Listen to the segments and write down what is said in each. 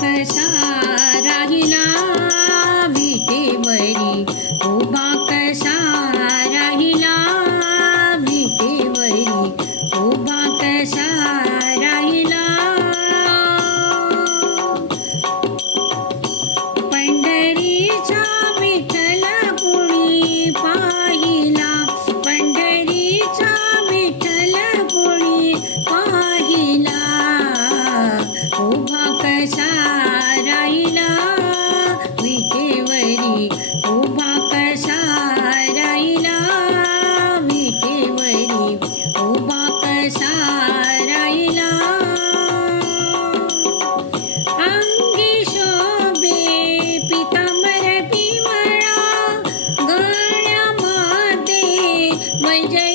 कसा Thank you.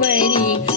美丽